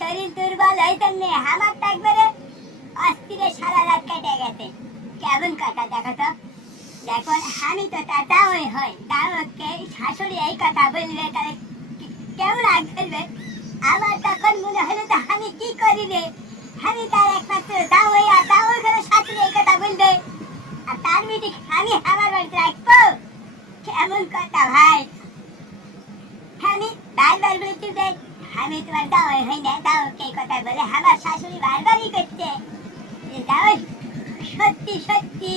শরীরে দুর্বল হইতেন নে আমার তো একবারে অস্থিরে সারা রাত কেটে গেছে কেমন কথা, দেখো তো? দেখো আমি তো তার দাওয়াই হয় দাওয়াকে শাশুড়ি এই কথা বলবে তাহলে কি- কেমন ধরবে আমার তখন মনে হলো তো আমি কি করি রে? আমি তার একমাত্র দাওয়াই, আর দাওয়াই করে শাশুড়ি এই কথা বলবে। আর তার মিটিং আমি আমার বাড়িতে রাখব? কেমন কথা ভাই? আমি বারবার বলছি যে আমি তোমার দাওয়াই হই না দাওকে এই কথা বলে আমার শাশুড়ি বারবারই করছে। সত্যি সত্যি।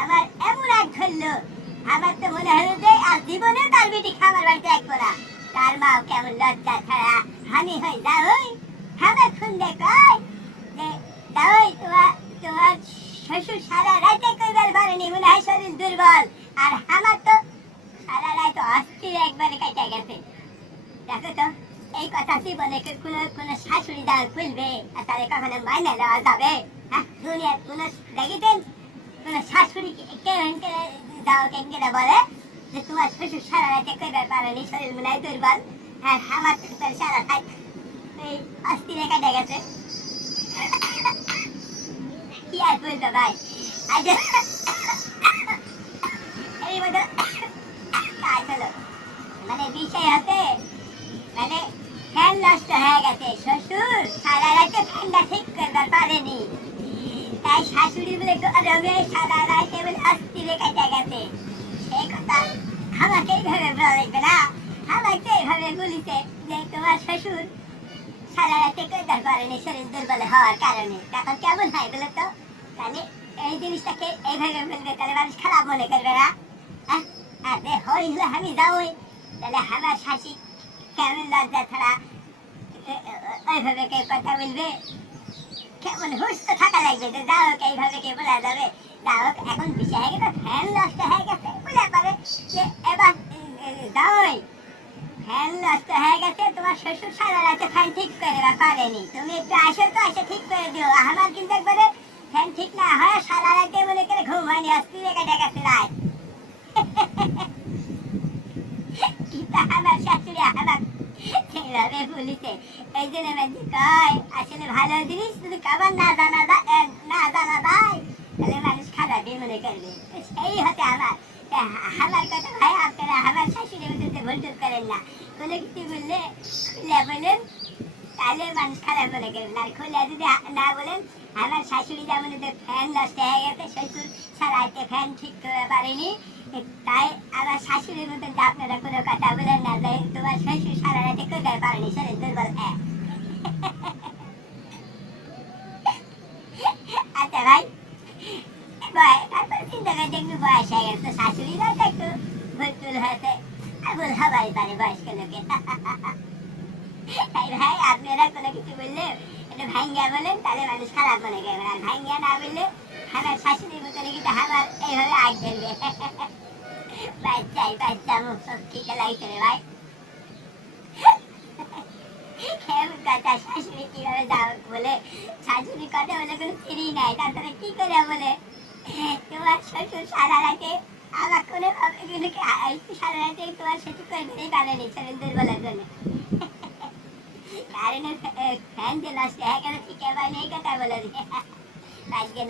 আমার এমন এক ধরলো আমার তো মনে হলো যে আর জীবনে তার বেটি খাবার বাড়িতে রাখব না। তার মাও কেমন লজ্জা ছাড়া হানি হয়ে যাওই আমার ফোন দেখায় যে দাওই তোমার তোমার শ্বশুর সারা রাতে করবার পারেনি মনে হয় শরীর দুর্বল। আর আমার তো সারা রাত অস্থির একবারে কেটে গেছে। দেখো তো, এই কথা জীবনে কোনো কোনো শাশুড়ি দাঁড় খুলবে আর তাহলে কখনো মাইনে দেওয়া যাবে? হ্যাঁ দুনিয়ার কোনো দেখিতেন কোনো শাশুড়ি দাও বলে যে তোমার শ্বশুর সারা রাতে শরীর মনে দুর্বল। আমার তার সারা রাত। এই অস্থিরে কেটে গেছে। কি আর ভাই? এই মতো কাজ হলো। মানে বিষয় হতে মানে ফ্যান নষ্ট হয়ে গেছে। শ্বশুর সারা রাতে ফ্যানটা ঠিক করবার পারেনি তাই শাশুড়ি বলে গরমে সারা রাতে বলে অস্থিরে কেটে গেছে। সেই কথা আমাকে এইভাবে বলা না। আমাকে এইভাবে বলিছে যে তোমার শ্বশুর সারা রাতে করবার পারেনি শরীর দুর্বল হওয়ার কারণে। তখন কেমন হয় বলে তো? তাহলে এই জিনিসটাকে এইভাবে বলবে তাহলে মানুষ খারাপ মনে করবে না? আরে হইল আমি যাবই। তাহলে আমার শাশি কেমন লজ্জা ছাড়া এ- এ- ওইভাবে কে কথা বলবে? হুশ তো থাকা লাগবে যে যাও হোক, এইভাবে কে বলা যাবে? যাও হোক, এখন বিষয় হয়ে গেছে ফ্যান নষ্ট হয়ে গেছে বলে পারে যে এবার যাওই ফ্যান নষ্ট হয়ে গেছে, তোমার শ্বশুর সারা রাতে ফ্যান ঠিক করে পারেনি। তুমি একটু আসো তো, আসে, ঠিক করে দিও। আমার কিন্তু একবারে ফ্যান ঠিক না হয় সারা রাতে মনে করে ঘুম হয়নি, অস্থির কেটে গেছে, রাত কিন্তু আমার শাশুড়ি আমার সেইভাবে বলিছে, এই জন্য আমি কয়, আসলে ভালো জিনিস যদি খাবার না জানা না জানা যায়। তাহলে মানুষ খারাপই মনে করবে সেই হতে আমার। আমার কথা ভাই, আপনারা আমার শাশুড়ি মধ্যে ভুল টুল করেন না। কোনো কিছু বললে খুলে বলেন, তাহলে মানুষ খারাপ মনে করবেন আর খুলে যদি না বলেন, আমার শাশুড়ি যেমন ফ্যান নষ্ট হয়ে গেছে শ্বশুর সারাইতে ফ্যান ঠিক করে পারেনি। তাই আমার শাশুড়ির মতন যে আপনারা কোনো কথা বলেন না, যে তোমার শ্বশুর সারা রাতে কোথায় পারেনি? শরীর দুর্বল হ্যাঁ। আচ্ছা ভাই ভাই, তারপর চিন্তা করে দেখবি বয়স হয়ে গেছে শাশুড়িরা একটু ভুল টুল হয়েছে, আর ভুল হবাই পারে বয়স্ক লোকে ভাই, আপনারা কোনো কিছু বললে একটু ভাঙ্গিয়া বলেন, তাহলে মানুষ খারাপ মনে করবে আর ভাঙ্গিয়া না বললে আমার শাশুড়ির মতন কিন্তু আমার এইভাবে আগ ধরবে বাচ্চাই বাচ্চা মুখ খিদে লাগছে রে ভাই? শাশুড়ি কথা বলে কোনো ফিরি নাই, তারপরে কি করে বলে? তোমার শ্বশুর সারা রাতে আমার কোনো ভাবে সারা রাতে তোমার শ্বশুর করে দিতেই পারেনি শরীর দুর্বলের জন্য। কারণ ফ্যান যে নষ্ট হয়ে গেল ঠিক এবার নেই কথা বলে দিয়ে আজকে